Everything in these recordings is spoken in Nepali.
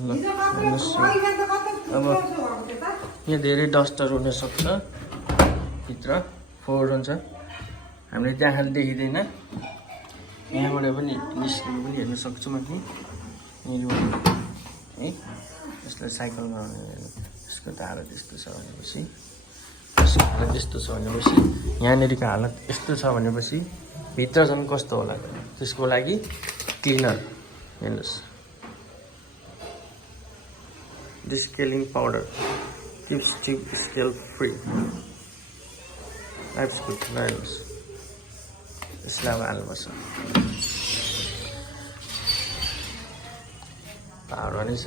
अब यहाँ धेरै डस्टहरू हुनसक्छ भित्र फोहोर हुन्छ हामीले त्यहाँ देखिँदैन यहाँबाट पनि निस्किनु पनि हेर्न सक्छौँ माथि है यसलाई साइकलमा यसको त हालत यस्तो छ भनेपछि यसको हालत यस्तो छ भनेपछि यहाँनिरको हालत यस्तो छ भनेपछि भित्र झन् कस्तो होला त्यसको लागि क्लिनर हेर्नुहोस् descaling powder keeps tube scale free life good हेर्नुहोस् यसलाई अब हाल्नुपर्छ पाउडर नै छ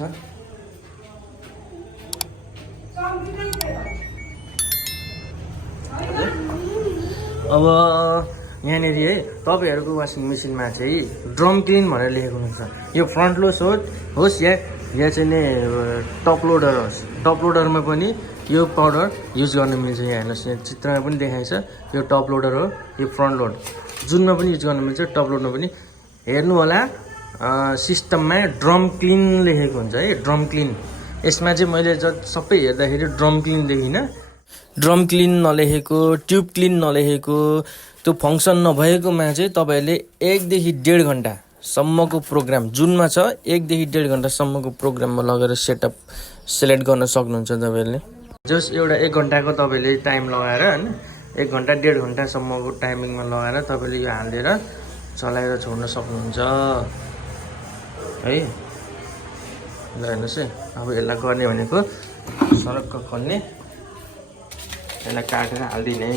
अब यहाँनिर है तपाईँहरूको वासिङ मेसिनमा चाहिँ ड्रम क्लिन भनेर लेखेको हुन्छ यो फ्रन्ट लोड होस् या चाहिँ नि टप लोडर होस् टप लोडरमा पनि यो पाउडर युज गर्न मिल्छ यहाँ हेर्नुहोस् यहाँ चित्रमा पनि देखाएको छ यो टप लोडर हो यो फ्रन्ट लोड जुनमा पनि युज गर्न मिल्छ टप लोडमा पनि हेर्नु होला सिस्टममा ड्रम क्लिन लेखेको हुन्छ है ड्रम क्लिन यसमा चाहिँ मैले सबै हेर्दाखेरि ड्रम क्लिन देखिनँ ड्रम क्लिन नलेखेको ट्युब क्लिन नलेखेको त्यो फङ्सन नभएकोमा चाहिँ तपाईँहरूले 1 देखि 1.5 घन्टासम्मको प्रोग्राम जुनमा छ 1 देखि 1.5 घन्टासम्मको प्रोग्राममा लगेर सेलेक्ट गर्न सक्नुहुन्छ तपाईँहरूले जस एउटा 1 घन्टाको तपाईँले टाइम लगाएर होइन 1 घन्टा 1.5 घन्टासम्मको टाइमिङमा लगाएर तपाईँले यो हालेर चलाएर छोड्न सक्नुहुन्छ है ल हेर्नुहोस् है अब यसलाई गर्ने भनेको सरक्क खोल्ने यसलाई काटेर हालिदिने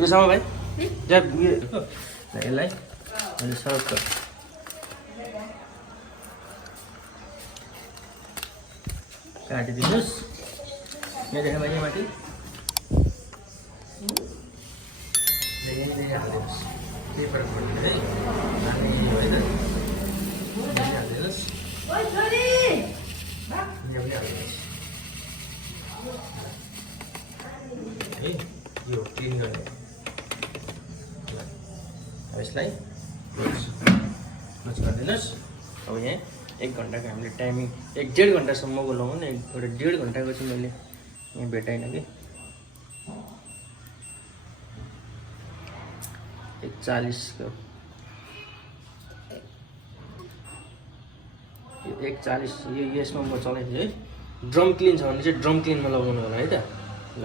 यो sama भाइ यसलाई अहिले सरक्क काटिदिनुहोस् यहाँ देखा भाइ माथि हालिदिनुहोस् केही फरक पर्दैन है हामी होइन हालिदिनुहोस् है यो क्लिन गर्ने यसलाई क्लोज गरिदिनुहोस् अब यहाँ 1 घन्टाको हामीले टाइमिङ 1.5 घन्टासम्मको लगाउँ न एउटा 1.5 घन्टाको चाहिँ मैले यहाँ भेटाइनँ कि 1:40 को 1:40 यो यसमा म चलाइदिन्छु है ड्रम क्लिन छ भने चाहिँ ड्रम क्लिनमा लगाउनु होला है त ल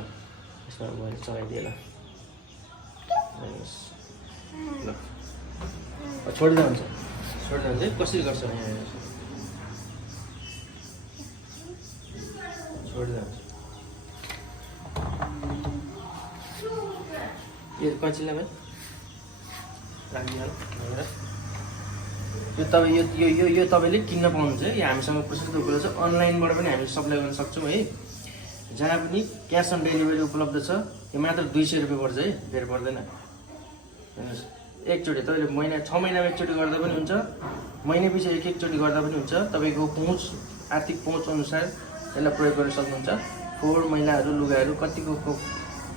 यसमा मैले चलाइदिएँ ल ल छोड्दा हुन्छ कसरी गर्छ यहाँ छोड्दा हुन्छ यो कचिलामा राखिदिनु यो तपाईँ यो तपाईँले किन्न पाउनुहुन्छ है यो हामीसँग प्रशस्त उपलब्ध छ अनलाइनबाट पनि हामी सप्लाई गर्न सक्छौँ है जहाँ पनि क्यास अन डेलिभरी उपलब्ध छ यो मात्र 200 रुपियाँ पर्छ है धेरै पर्दैन हेर्नुहोस् एकचोटि तपाईँले महिना 6 महिनामा एकचोटि गर्दा पनि हुन्छ महिना पछि एक-एकचोटि गर्दा पनि हुन्छ तपाईँको पहुँच आर्थिक पहुँच अनुसार यसलाई प्रयोग गर्न सक्नुहुन्छ फोहोर मैलाहरू लुगाहरू कतिको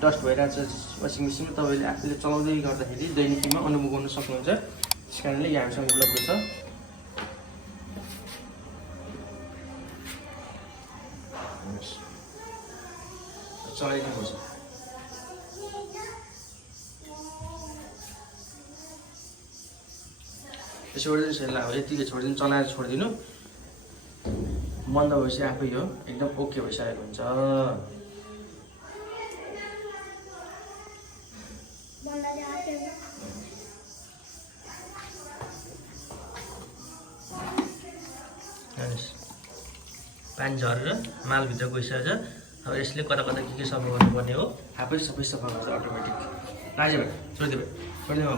डस्ट भइरहेछ वासिङ मेसिनमा तपाईँले आफूले चलाउँदै गर्दाखेरि दैनिकीमा अनुभव गर्न सक्नुहुन्छ त्यस कारणले यो हामीसँग उपलब्ध छ चलाइदिनुपर्छ छोडिदिनुहोस् यसलाई अब यतिकै छोडिदिनु चलाएर छोडिदिनु बन्द भएपछि आफै हो एकदम ओके भइसकेको हुन्छ पानी झरेर मालभित्र गइसकेछ अब यसले कता कता के सफा गर्नुपर्ने हो आफै सबै सफा गर्छ अटोमेटिक राजे भाइ छोडिदियो